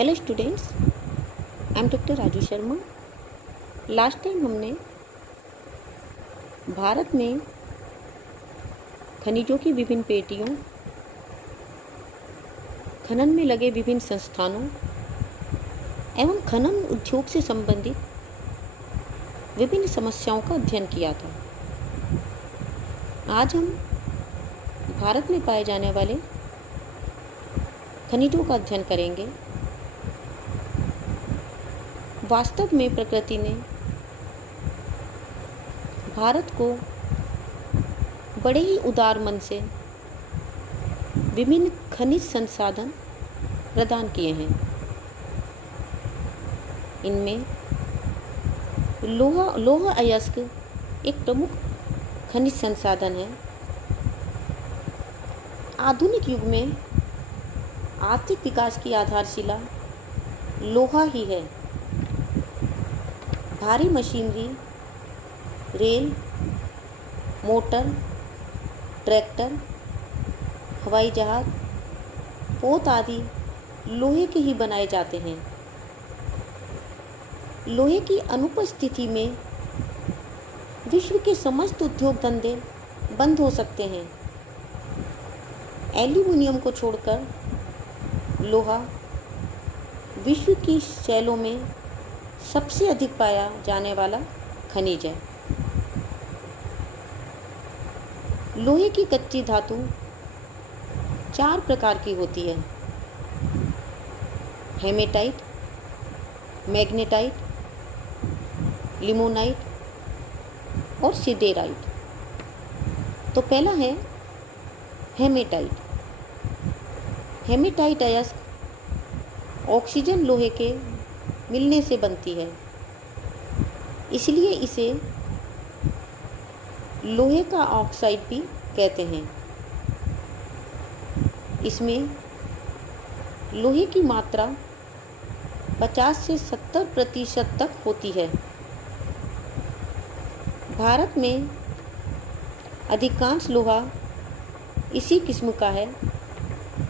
Hello students, I am doctor Raju Sharma. Last time हमने भारत में खनिजों की विभिन्न पेटियों, खनन में लगे विभिन्न संस्थानों एवं खनन उद्योग से संबंधित विभिन्न समस्याओं का अध्ययन किया था। आज हम भारत में पाए जाने वाले खनिजों का अध्ययन करेंगे। वास्तव में प्रकृति ने भारत को बड़े ही उदार मन से विभिन्न खनिज संसाधन प्रदान किए हैं। इनमें लौह अयस्क एक प्रमुख खनिज संसाधन है। आधुनिक युग में आर्थिक विकास की आधारशिला लोहा ही है। भारी मशीनरी, रेल, मोटर, ट्रैक्टर, हवाई जहाज, पोत आदि लोहे के ही बनाए जाते हैं। लोहे की अनुपस्थिति में विश्व के समस्त उद्योग धंधे बंद हो सकते हैं। एल्यूमिनियम को छोड़कर लोहा विश्व की शैलों में सबसे अधिक पाया जाने वाला खनिज है। लोहे की कच्ची धातु 4 प्रकार की होती है: हेमेटाइट, मैग्नेटाइट, लिमोनाइट और सिडेराइट। तो पहला है हेमेटाइट। हेमेटाइट अयस्क ऑक्सीजन लोहे के मिलने से बनती है, इसलिए इसे लोहे का ऑक्साइड भी कहते हैं। इसमें लोहे की मात्रा 50 से 70% तक होती है। भारत में अधिकांश लोहा इसी किस्म का है।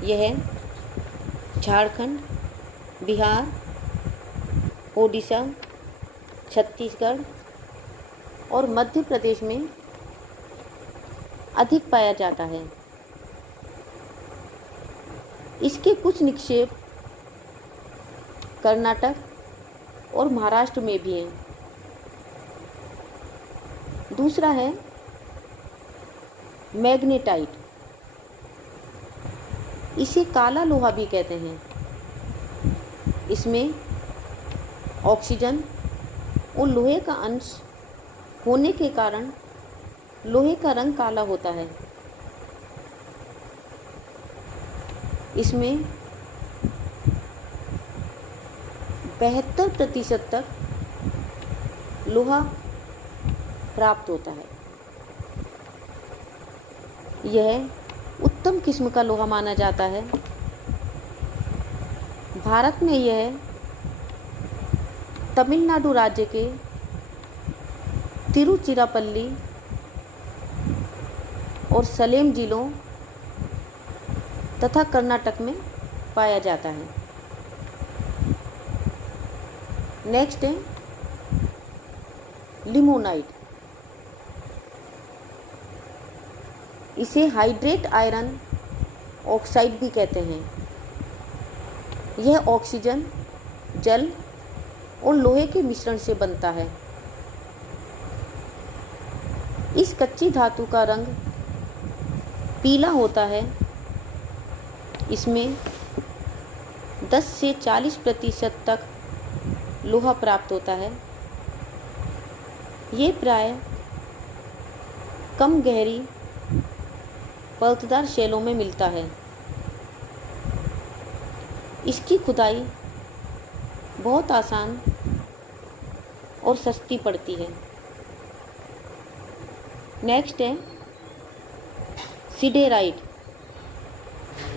यह झारखंड, बिहार, ओडिशा, छत्तीसगढ़ और मध्य प्रदेश में अधिक पाया जाता है। इसके कुछ निक्षेप कर्नाटक और महाराष्ट्र में भी हैं। दूसरा है मैग्नेटाइट। इसे काला लोहा भी कहते हैं। इसमें ऑक्सीजन और लोहे का अंश होने के कारण लोहे का रंग काला होता है। इसमें 72% तक लोहा प्राप्त होता है। यह उत्तम किस्म का लोहा माना जाता है। भारत में यह तमिलनाडु राज्य के तिरुचिरापल्ली और सलेम जिलों तथा कर्नाटक में पाया जाता है। नेक्स्ट है लिमोनाइट। इसे हाइड्रेट आयरन ऑक्साइड भी कहते हैं। यह ऑक्सीजन, जल और लोहे के मिश्रण से बनता है। इस कच्ची धातु का रंग पीला होता है। इसमें 10 से 40% तक लोहा प्राप्त होता है। ये प्राय कम गहरी परतदार शैलों में मिलता है। इसकी खुदाई बहुत आसान और सस्ती पड़ती है। नेक्स्ट है सिडेराइट।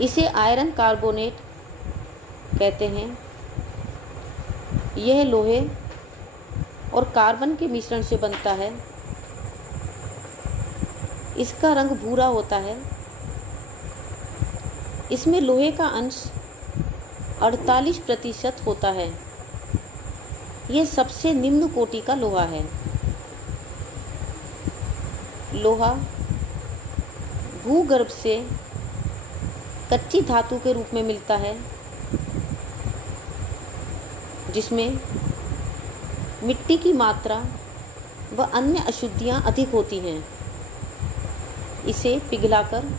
इसे आयरन कार्बोनेट कहते हैं। यह लोहे और कार्बन के मिश्रण से बनता है। इसका रंग भूरा होता है। इसमें लोहे का अंश 48% होता है। यह सबसे निम्न कोटि का लोहा है। लोहा भूगर्भ से कच्ची धातु के रूप में मिलता है, जिसमें मिट्टी की मात्रा व अन्य अशुद्धियाँ अधिक होती हैं। इसे पिघलाकर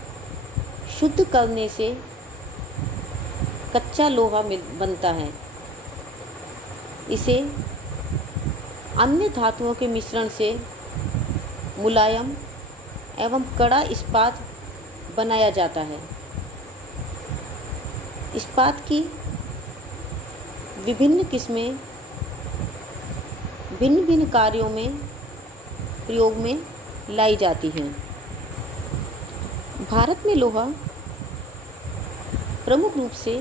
शुद्ध करने से कच्चा लोहा बनता है। इसे अन्य धातुओं के मिश्रण से मुलायम एवं कड़ा इस्पात बनाया जाता है। इस्पात की विभिन्न किस्में भिन्न भिन्न कार्यों में प्रयोग में लाई जाती हैं। भारत में लोहा प्रमुख रूप से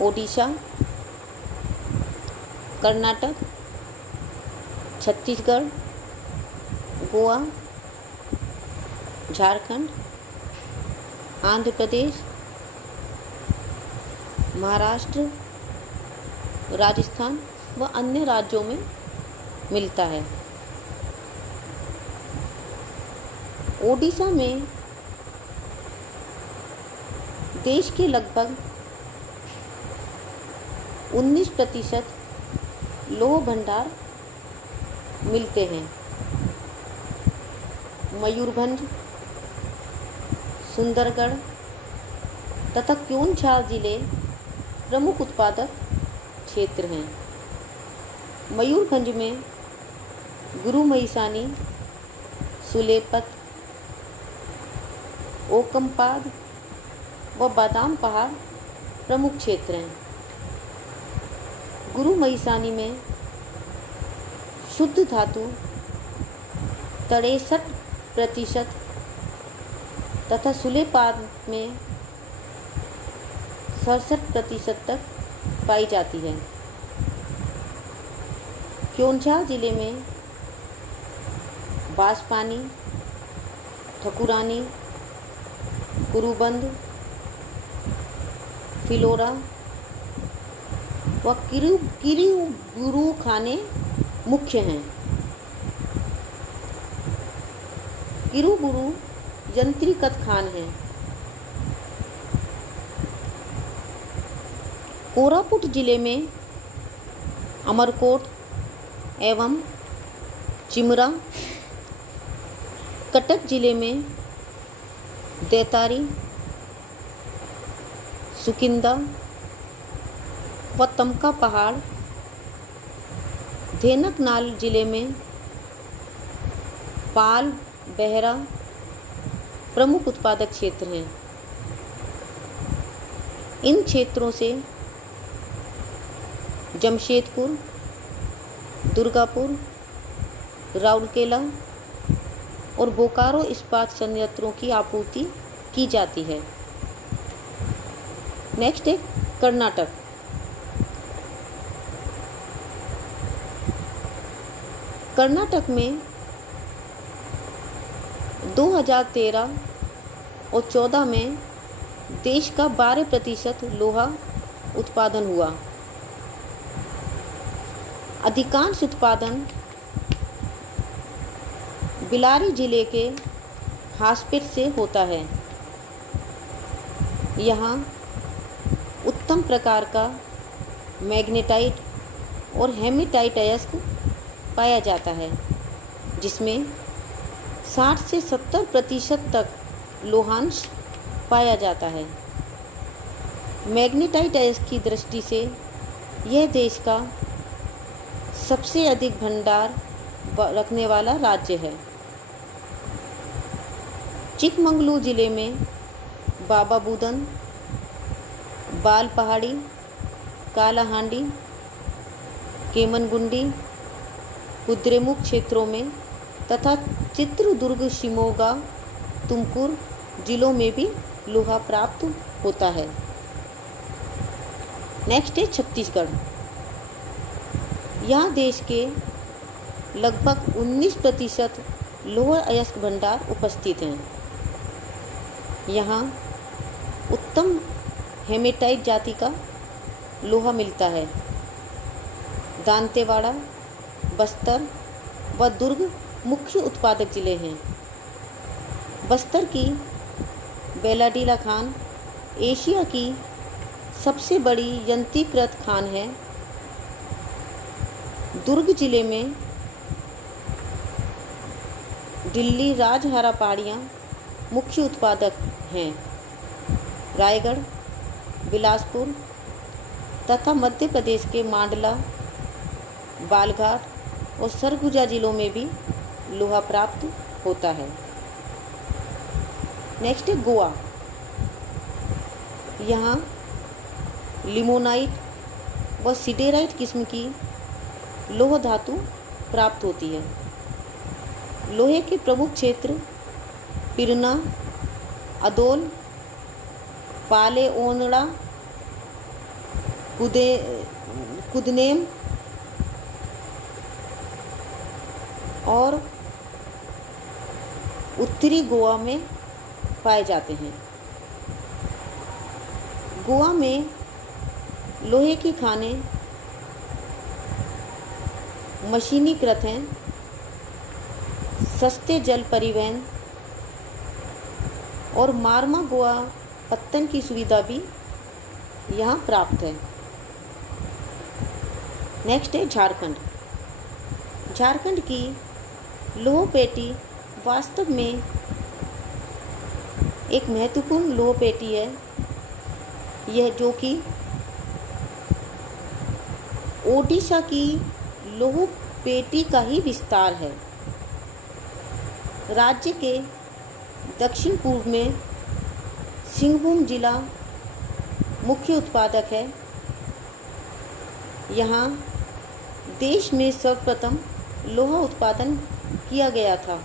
ओडिशा, कर्नाटक, छत्तीसगढ़, गोवा, झारखंड, आंध्र प्रदेश, महाराष्ट्र, राजस्थान व अन्य राज्यों में मिलता है। ओडिशा में देश के लगभग 19% लौह भंडार मिलते हैं। मयूरभंज, सुंदरगढ़ तथा क्योंझार जिले प्रमुख उत्पादक क्षेत्र हैं। मयूरभंज में गुरु महिसानी, सुलेपत, ओकमपाद व बादाम पहाड़ प्रमुख क्षेत्र हैं। गुरु महिसानी में शुद्ध धातु 63% तथा सुलेपाद में 67% तक पाई जाती है। क्योंझार जिले में बांसपानी, ठकुरानी, कुरुबंद, फिलोरा व किरीबुरू खाने मुख्य हैं। किरीबुरू यंत्रीकृत खान है। कोरापुट जिले में अमरकोट एवं चिमरा, कटक जिले में देतारी, सुकिंदा व तमका पहाड़, धेनकनाल जिले में पाल, बहरा प्रमुख उत्पादक क्षेत्र हैं। इन क्षेत्रों से जमशेदपुर, दुर्गापुर, राउरकेला और बोकारो इस्पात संयंत्रों की आपूर्ति की जाती है। नेक्स्ट है कर्नाटक। कर्नाटक में 2013 और 14 में देश का 12% लोहा उत्पादन हुआ। अधिकांश उत्पादन बिलारी जिले के हासपेट से होता है। यहाँ उत्तम प्रकार का मैग्नेटाइट और हेमेटाइट अयस्क पाया जाता है, जिसमें 60 से 70% तक लोहांश पाया जाता है। मैग्नेटाइट अयस्क की दृष्टि से यह देश का सबसे अधिक भंडार रखने वाला राज्य है। चिकमंगलूर जिले में बाबा बुदन, बाल पहाड़ी, कालाहांडी, केमनगुंडी, कुद्रेमुख क्षेत्रों में तथा चित्रदुर्ग, शिमोगा, तुमकुर जिलों में भी लोहा प्राप्त होता है। नेक्स्ट है छत्तीसगढ़। यहाँ देश के लगभग 19% लौह अयस्क भंडार उपस्थित हैं। यहाँ उत्तम हेमेटाइट जाति का लोहा मिलता है। दांतेवाड़ा, बस्तर व दुर्ग मुख्य उत्पादक जिले हैं। बस्तर की बेलाडीला खान एशिया की सबसे बड़ी यंत्रीकृत खान है। दुर्ग जिले में दिल्ली राजहारा पहाड़ियाँ मुख्य उत्पादक हैं। रायगढ़, बिलासपुर तथा मध्य प्रदेश के मांडला, बालघाट और सरगुजा जिलों में भी लोहा प्राप्त होता है। नेक्स्ट है गोवा। यहाँ लिमोनाइट व सिडेराइट किस्म की लोह धातु प्राप्त होती है। लोहे के प्रमुख क्षेत्र पिरना, अदोल, पाले ओनड़ा, कुदनेम और उत्तरी गोवा में पाए जाते हैं। गोवा में लोहे की खानें मशीनीकृत हैं। सस्ते जल परिवहन और मारमा गोवा पत्तन की सुविधा भी यहाँ प्राप्त है। नेक्स्ट है झारखंड। झारखंड की लोह पेटी वास्तव में एक महत्वपूर्ण लोह पेटी है। यह जो कि ओडिशा की लोह पेटी का ही विस्तार है। राज्य के दक्षिण पूर्व में सिंहभूम जिला मुख्य उत्पादक है। यहाँ देश में सर्वप्रथम लोहा उत्पादन किया गया था।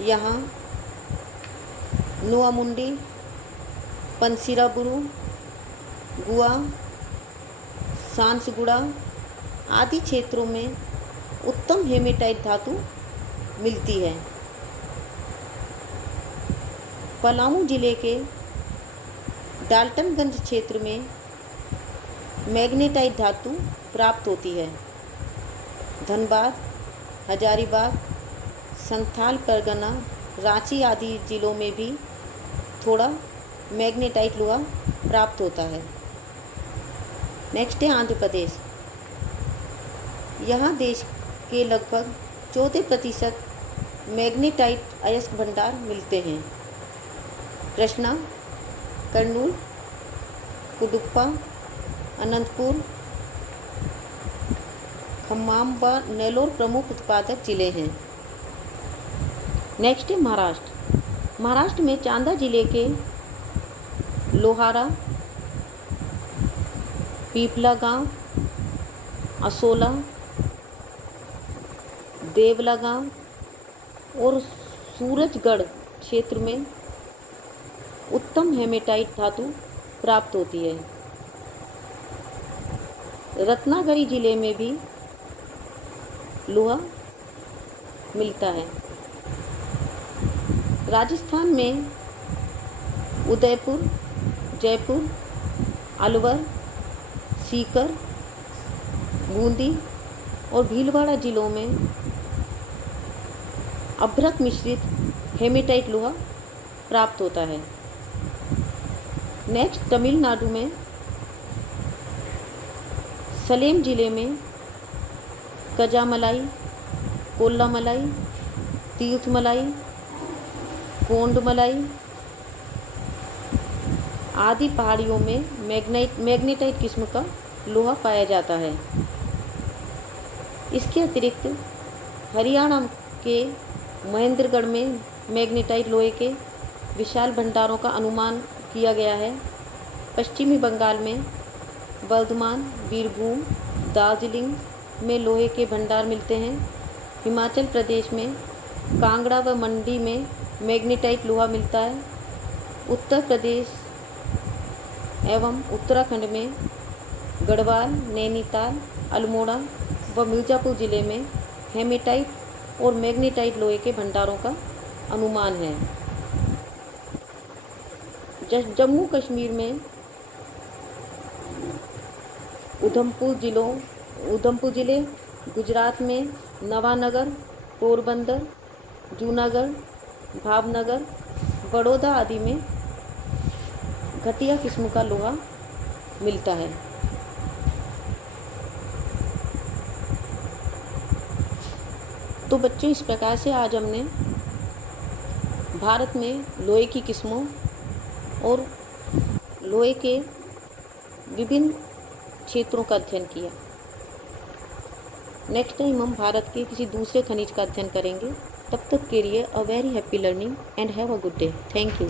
यहाँ नोआमुंडी, पंसीराबुरु, गुआ, सांसगुड़ा आदि क्षेत्रों में उत्तम हेमेटाइट धातु मिलती है। पलामू जिले के डाल्टनगंज क्षेत्र में मैग्नेटाइट धातु प्राप्त होती है। धनबाद, हजारीबाग, संथाल परगना, रांची आदि जिलों में भी थोड़ा मैग्नेटाइट लोहा प्राप्त होता है। नेक्स्ट है आंध्र प्रदेश। यहाँ देश के लगभग 14% मैग्नेटाइट अयस्क भंडार मिलते हैं। कृष्णा, कर्नूल, कुडुप्पा, अनंतपुर, खम्माम व नेल्लोर प्रमुख उत्पादक जिले हैं। नेक्स्ट है महाराष्ट्र। महाराष्ट्र में चांदा जिले के लोहारा, पीपला गांव, असोला, देवला गांव और सूरजगढ़ क्षेत्र में उत्तम हेमेटाइट धातु प्राप्त होती है। रत्नागिरी जिले में भी लोहा मिलता है। राजस्थान में उदयपुर, जयपुर, अलवर, सीकर, बूंदी और भीलवाड़ा जिलों में अभ्रक मिश्रित हेमेटाइट लोहा प्राप्त होता है। नेक्स्ट तमिलनाडु में सलेम जिले में कजामलाई, कोल्लामलाई, तीर्थमलाई, कोंडमलाई आदि पहाड़ियों में मैग्नेटाइट किस्म का लोहा पाया जाता है। इसके अतिरिक्त हरियाणा के महेंद्रगढ़ में मैग्नेटाइट लोहे के विशाल भंडारों का अनुमान किया गया है। पश्चिमी बंगाल में वर्धमान, बीरभूम, दार्जिलिंग में लोहे के भंडार मिलते हैं। हिमाचल प्रदेश में कांगड़ा व मंडी में मैग्नेटाइट लोहा मिलता है। उत्तर प्रदेश एवं उत्तराखंड में गढ़वाल, नैनीताल, अल्मोड़ा व मिर्ज़ापुर जिले में हेमेटाइट और मैग्नेटाइट लोहे के भंडारों का अनुमान है। जम्मू कश्मीर में उधमपुर ज़िले गुजरात में नवानगर, पोरबंदर, जूनागढ़, भावनगर, बड़ौदा आदि में घटिया किस्म का लोहा मिलता है। तो बच्चों, इस प्रकार से आज हमने भारत में लोहे की किस्मों और लोहे के विभिन्न क्षेत्रों का अध्ययन किया। नेक्स्ट टाइम हम भारत के किसी दूसरे खनिज का अध्ययन करेंगे। तब तक के लिए a very happy learning and have a good day. Thank you.